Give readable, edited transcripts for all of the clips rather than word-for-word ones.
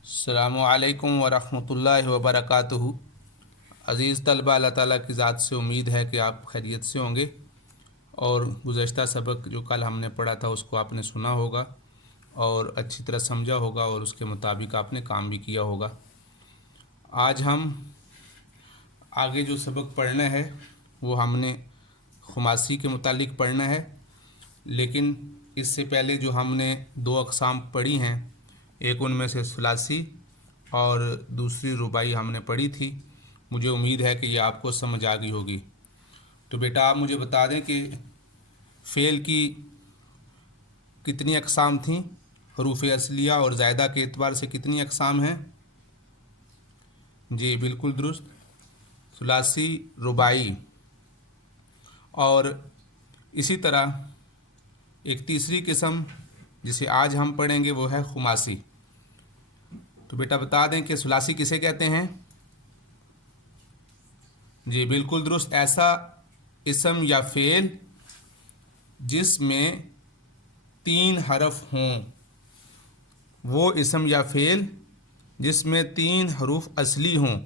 अस्सलामु अलैकुम वरहमतुल्लाहि वबरकातुहू। अज़ीज़ तलबा, अल्लाह ताला की ज़ात से उम्मीद है कि आप खैरियत से होंगे और गुज़श्ता सबक जो कल हमने पढ़ा था उसको आपने सुना होगा और अच्छी तरह समझा होगा और उसके मुताबिक आपने काम भी किया होगा। आज हम आगे जो सबक पढ़ना है वो हमने खुमासी के मुतालिक पढ़ना है, लेकिन इससे पहले जो हमने दो अक़साम पढ़ी हैं, एक उनमें से सुलासी और दूसरी रुबाई हमने पढ़ी थी। मुझे उम्मीद है कि ये आपको समझ आ गई होगी। तो बेटा आप मुझे बता दें कि फ़ेल की कितनी अक़साम थीं, हरूफ असलिया और ज़ायदा के एतबार से कितनी अक़साम हैं? जी बिल्कुल दुरुस्त, सुलासी, रुबाई और इसी तरह एक तीसरी किस्म जिसे आज हम पढ़ेंगे वो है खुमासी। तो बेटा बता दें कि सुलासी किसे कहते हैं? जी बिल्कुल दुरुस्त, ऐसा इसम या फ़ेल जिसमें 3 हरफ हों, वो इसम या फ़ेल जिसमें 3 हरूफ असली हों,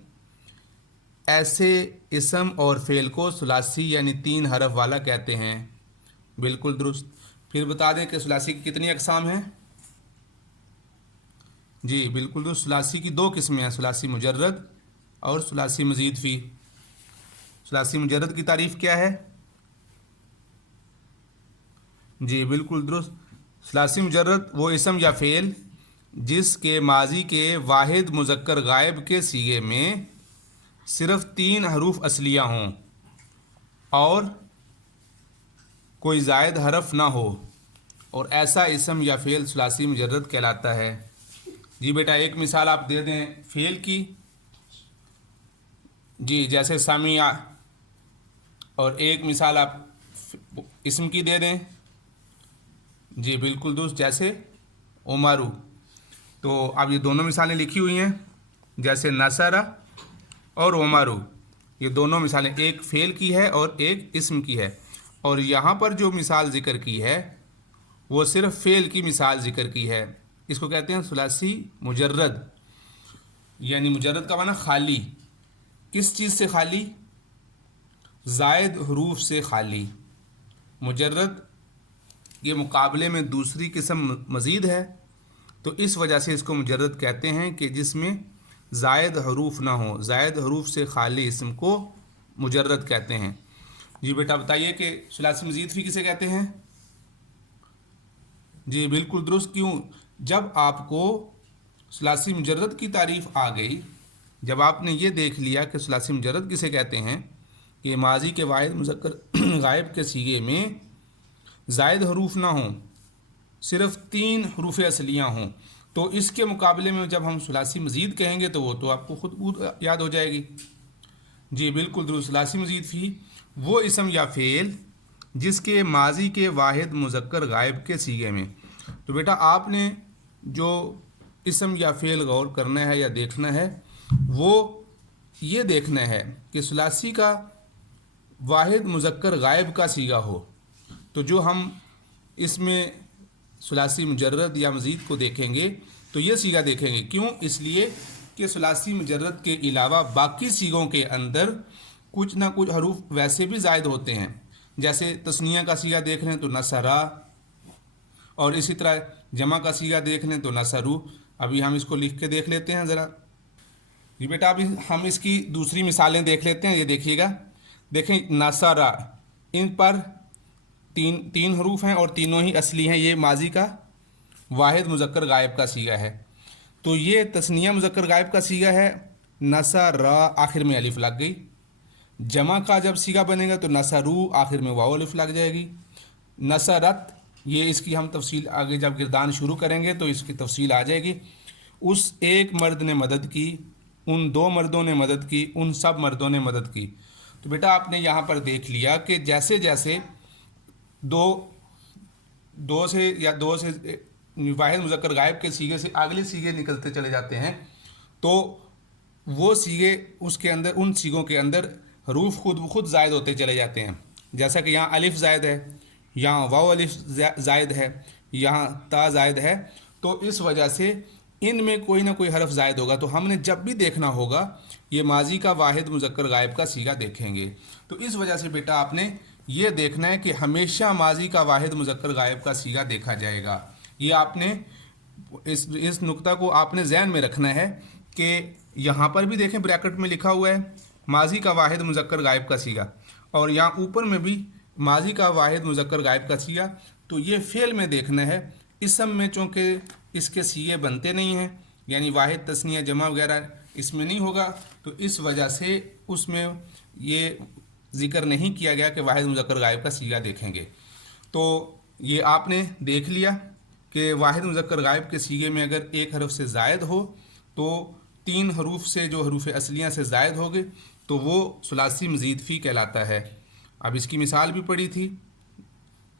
ऐसे इसम और फ़ेल को सुलासी यानी 3 हरफ वाला कहते हैं। बिल्कुल दुरुस्त। फिर बता दें कि सुलासी की कितनी अक़साम हैं? जी बिल्कुल दुरुस्त, सुलासी की 2 किस्में हैं, सुलासी मुजर्रद और सुलासी मज़ीद फ़ी। सुलासी मुजर्रद की तारीफ़ क्या है? जी बिल्कुल दुरुस्त, सुलासी मुजर्रद वो इसम या फ़ेल जिसके माजी के वाहिद मुज़क्कर गायब के सीगे में सिर्फ़ 3 हरूफ असलिया हों और कोई ज़ायद हरफ ना हो, और ऐसा इसम या फ़ेल सुलासी मुजर्रद कहलाता है। जी बेटा एक मिसाल आप दे दें फ़ेल की। जी जैसे सामिया, और एक मिसाल आप इसम की दे दें। जी बिल्कुल दुरुस्त, जैसे उमरू। तो अब ये दोनों मिसालें लिखी हुई हैं, जैसे नसरा और उमरू, ये दोनों मिसालें एक फ़ेल की है और एक इसम की है। और यहाँ पर जो मिसाल ज़िक्र की है वो सिर्फ़ फ़ेल की मिसाल ज़िक्र की है। इसको कहते हैं सुलासी मुजर्रद, यानी मुजर्रद का माना खाली। किस चीज़ से खाली? ज़ायद हरूफ से खाली। मुजर्रद के मुकाबले में दूसरी किस्म मज़ीद है, तो इस वजह से इसको मुजर्रद कहते हैं कि जिसमें ज़ायद हरूफ ना हो, ज़ायद हरूफ से खाली इसम को मुजर्रद कहते हैं। जी बेटा बताइए कि सुलासी मज़ीद फ़ी किसे कहते हैं? जी बिल्कुल दुरुस्त। क्यों? जब आपको सुलासी मुजर्रद की तारीफ़ आ गई, जब आपने ये देख लिया कि सुलासी मुजर्रद किसे कहते हैं कि माजी के वाहिद मुज़क्कर गायब के सीगे में ज़ायद हरूफ ना हों, सिर्फ़ 3 हरूफ असलियाँ हों, तो इसके मुकाबले में जब हम सुलासी मज़ीद कहेंगे तो वो तो आपको खुद याद हो जाएगी। जी बिल्कुल दुरुस्त, सुलासी मज़ीद फ़ी वो इसम या फ़ेल जिसके माजी के वाहिद मुज़क्कर गायब के सीगे में। तो बेटा आपने जो इसम या फ़ेल गौर करना है या देखना है वो ये देखना है कि सुलासी का वाहिद मुज़क्कर गायब का सीगा हो। तो जो हम इसमें सुलासी मुजर्रद या मज़ीद को देखेंगे तो ये सीगा देखेंगे। क्यों? इसलिए कि सुलासी मुजर्रद के अलावा बाकी सीगों के अंदर कुछ ना कुछ हरूफ वैसे भी ज़ायद होते हैं। जैसे तस्निया का सीगा देख लें तो नसरा, और इसी तरह जमा का सीगा देख लें तो नसरू। अभी हम इसको लिख के देख लेते हैं ज़रा। जी बेटा अभी हम इसकी दूसरी मिसालें देख लेते हैं। ये देखिएगा, देखें नसरा, इन पर तीन हरूफ हैं और तीनों ही असली हैं। ये माजी का वाहिद मुज़क्कर गायब का सीगा है। तो ये तस्निया मुज़क्कर गायब का सीगा है, नसरा आखिर में अलिफ लग गई। जमा का जब सीगा बनेगा तो नसरू आखिर में वाव अलिफ लग जाएगी। नसरत, ये इसकी हम तफसील आगे जब गिरदान शुरू करेंगे तो इसकी तफसील आ जाएगी। उस एक मर्द ने मदद की, उन 2 मर्दों ने मदद की, उन सब मर्दों ने मदद की। तो बेटा आपने यहाँ पर देख लिया कि जैसे जैसे दो से वाहिद मुज़क्कर गायब के सीगे से अगले सीगे निकलते चले जाते हैं, तो वो सीगे उसके अंदर, उन सीगों के अंदर हरूफ खुद ब खुद ज़ायद होते चले जाते हैं। जैसा कि यहाँ अलिफ ज़ायद है, यहाँ वाव अलिफ ज़ायद है, यहाँ ता ज़ायद है। तो इस वजह से ان میں کوئی نہ کوئی حرف زائد ہوگا، تو ہم نے جب بھی دیکھنا ہوگا یہ ماضی کا واحد مذکر غائب کا صیغہ دیکھیں گے۔ تو اس وجہ سے بیٹا آپ نے یہ دیکھنا ہے کہ ہمیشہ ماضی کا واحد مذکر غائب کا صیغہ دیکھا جائے گا۔ یہ آپ نے اس نقطہ کو آپ نے ذہن میں رکھنا ہے کہ یہاں پر بھی دیکھیں بریکٹ میں لکھا ہوا ہے ماضی کا واحد مذکر غائب کا صیغہ، اور یہاں اوپر میں بھی ماضی کا واحد مذکر غائب کا صیغہ، تو یہ فعل میں دیکھنا ہے۔ اسم میں چونکہ اس کے صیغے بنتے نہیں ہیں، یعنی واحد تثنیہ جمع وغیرہ اس میں نہیں ہوگا، تو اس وجہ سے اس میں یہ ذکر نہیں کیا گیا کہ واحد مذکر غائب کا صیغہ دیکھیں گے۔ تو یہ آپ نے دیکھ لیا کہ واحد مذکر غائب کے صیغے میں اگر ایک حرف سے زائد ہو تو 3 حروف سے جو حروف اصلیہ سے زائد ہوگے تو وہ ثلاثی مزید فی کہلاتا ہے۔ اب اس کی مثال بھی پڑھی تھی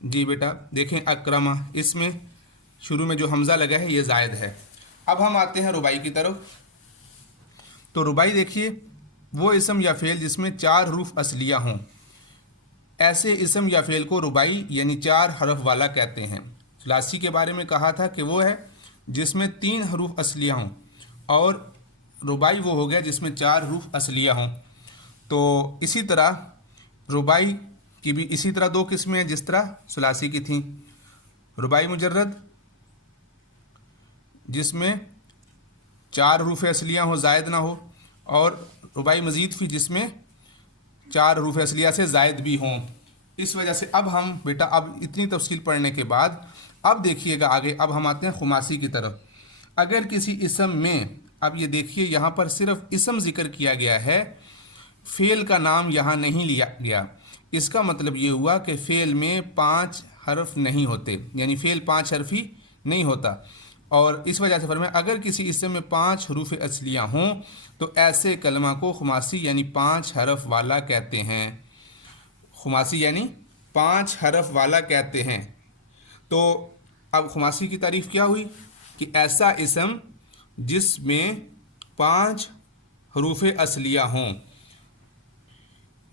جی بیٹا، دیکھیں اکرمہ، اس میں شروع میں جو حمزہ لگا ہے یہ زائد ہے۔ اب ہم آتے ہیں رباعی کی طرف۔ تو رباعی دیکھیے وہ اسم یا فعل جس میں 4 حروف اصلیہ ہوں، ایسے اسم یا فعل کو رباعی یعنی 4 حرف والا کہتے ہیں۔ ثلاثی کے بارے میں کہا تھا کہ وہ ہے جس میں 3 حروف اصلیہ ہوں، اور رباعی وہ ہو گیا جس میں 4 حروف اصلیہ ہوں۔ تو اسی طرح رباعی کی بھی اسی طرح 2 قسمیں ہیں جس طرح ثلاثی کی تھیں۔ رباعی مجرد جس میں 4 حروف اصلیہ ہوں، زائد نہ ہو، اور رباعی مزید فی جس میں 4 حروف اصلیہ سے زائد بھی ہوں۔ اس وجہ سے اب ہم بیٹا اب اتنی تفصیل پڑھنے کے بعد اب دیکھیے گا آگے، اب ہم آتے ہیں خماسی کی طرف۔ اگر کسی اسم میں، اب یہ دیکھیے یہاں پر صرف اسم ذکر کیا گیا ہے، فعل کا نام یہاں نہیں لیا گیا، اس کا مطلب یہ ہوا کہ فعل میں 5 حرف نہیں ہوتے، یعنی فعل 5 حرفی نہیں ہوتا، اور اس وجہ سے فرمایا اگر کسی اسم میں 5 حروف اصلیہ ہوں تو ایسے کلمہ کو خماسی یعنی 5 حرف والا کہتے ہیں۔ خماسی یعنی 5 حرف والا کہتے ہیں۔ تو اب خماسی کی تعریف کیا ہوئی کہ ایسا اسم جس میں 5 حروف اصلیہ ہوں۔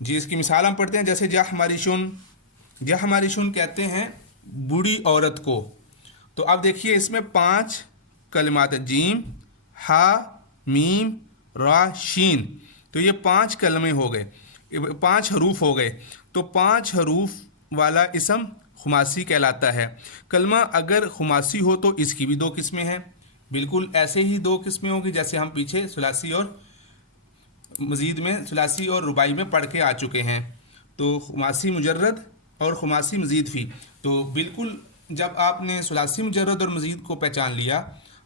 جی اس کی مثال ہم پڑھتے ہیں، جیسے جحمریشن، جحمریشن کہتے ہیں بوڑھی عورت کو۔ تو اب دیکھیے اس میں 5 کلمات، جیم، ہا، میم، را، شین، تو یہ 5 کلمے ہو گئے، 5 حروف ہو گئے، تو 5 حروف والا اسم خماسی کہلاتا ہے۔ کلمہ اگر خماسی ہو تو اس کی بھی 2 قسمیں ہیں، بالکل ایسے ہی 2 قسمیں ہوں گی جیسے ہم پیچھے ثلاثی اور مزید میں ثلاثی اور رباعی میں پڑھ کے آ چکے ہیں۔ تو خماسی مجرد اور خماسی مزید فی، تو بالکل جب آپ نے ثلاثی مجرد اور مزید کو پہچان لیا،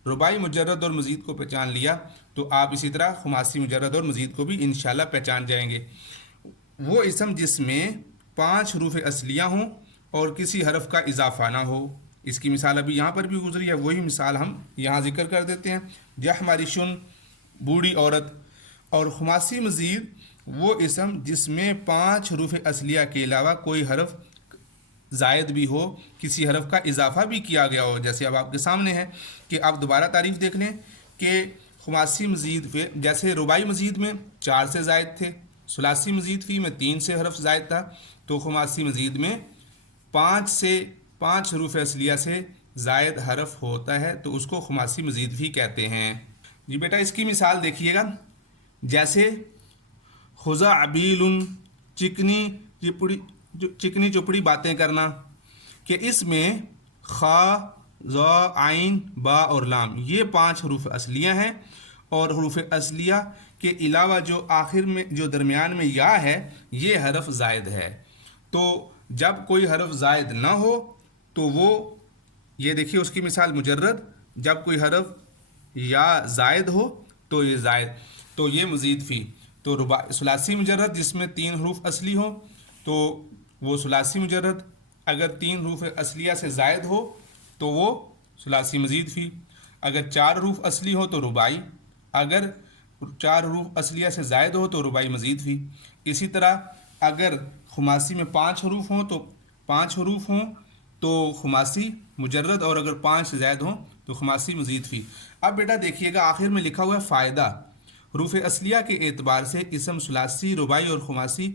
رباعی مجرد اور مزید کو پہچان لیا، تو آپ اسی طرح خماسی مجرد اور مزید کو بھی انشاءاللہ پہچان جائیں گے۔ وہ اسم جس میں 5 حروف اصلیہ ہوں اور کسی حرف کا اضافہ نہ ہو، اس کی مثال ابھی یہاں پر بھی گزری ہے، وہی مثال ہم یہاں ذکر کر دیتے ہیں، جحمریشن بوڑھی عورت۔ اور خماسی مزید وہ اسم جس میں 5 حروف اصلیہ کے علاوہ کوئی حرف زائد بھی ہو، کسی حرف کا اضافہ بھی کیا گیا ہو، جیسے اب آپ کے سامنے ہے کہ آپ دوبارہ تعریف دیکھ لیں کہ خماسی مزید فی جیسے رباعی مزید میں 4 سے زائد تھے، ثلاثی مزید فی میں 3 سے حرف زائد تھا، تو خماسی مزید میں 5 حروف اصلیہ سے زائد حرف ہوتا ہے تو اس کو خماسی مزید فی کہتے ہیں۔ جی بیٹا اس کی مثال دیکھیے گا، جیسے خزعبیل، چکنی چپڑی باتیں کرنا، کہ اس میں خا، ذا، عین، با اور لام یہ 5 حروف اصلیہ ہیں، اور حروف اصلیہ کے علاوہ جو آخر میں جو درمیان میں یا ہے یہ حرف زائد ہے۔ تو جب کوئی حرف زائد نہ ہو تو وہ، یہ دیکھیے اس کی مثال مجرد، جب کوئی حرف یا زائد ہو تو یہ زائد، تو یہ مزید فی۔ تو ثلاثی مجرد جس میں 3 حروف اصلی ہوں تو وہ ثلاثی مجرد، اگر 3 حروف اصلیہ سے زائد ہو تو وہ ثلاثی مزید فی، اگر 4 حروف اصلی ہو تو رباعی، اگر 4 حروف اصلیہ سے زائد ہو تو رباعی مزید فی۔ اسی طرح اگر خماسی میں 5 حروف ہوں تو 5 حروف ہوں تو خماسی مجرد، اور اگر 5 سے زائد ہوں تو خماسی مزید فی۔ اب بیٹا دیکھیے گا آخر میں لکھا ہوا ہے فائدہ، حروف اصلیہ کے اعتبار سے اسم ثلاثی، رباعی اور خماسی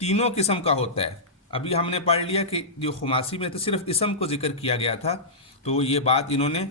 تینوں قسم کا ہوتا ہے۔ ابھی ہم نے پڑھ لیا کہ جو خماسی میں تو صرف اسم کو ذکر کیا گیا تھا، تو یہ بات انہوں نے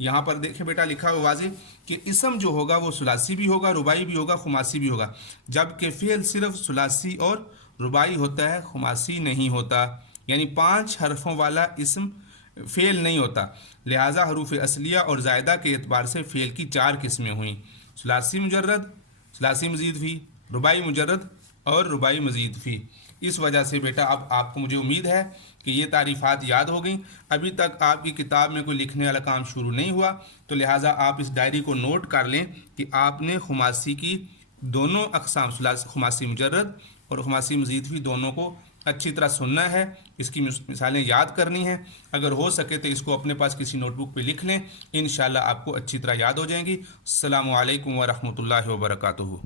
यहाँ पर देखें बेटा लिखा हुआ वाज़ेह कि इसम जो होगा वो सुलासी भी होगा, रुबाई भी होगा, खुमासी भी होगा, जबकि फ़ेल सिर्फ सुलासी और रुबाई होता है, खुमासी नहीं होता। यानी 5 हरफों वाला इसम फ़ेल नहीं होता। लिहाजा हरूफ असलिया और ज़ायदा के एतबार से फ़ेल की 4 किस्में हुई: सुलासी मुजर्रद, सुलासी मज़ीद फ़ी, रुबाई मुजर्रद और रुबाई मज़ीद फ़ी। इस वजह से बेटा अब आपको, मुझे उम्मीद है कि ये तारीफ़ात याद हो गई। अभी तक आपकी किताब में कोई लिखने वाला काम शुरू नहीं हुआ, तो लिहाजा आप इस डायरी को नोट कर लें कि आपने खुमासी की दोनों अक़साम, खुमासी मुजर्रद और खुमासी मज़ीद फ़ी, दोनों को अच्छी तरह सुनना है, इसकी मिसालें याद करनी हैं। अगर हो सके तो इसको अपने पास किसी नोटबुक पे लिख लें, इंशाअल्लाह आपको अच्छी तरह याद हो जाएंगी। अस्सलामु अलैकुम व रहमतुल्लाहि व बरकातुहू।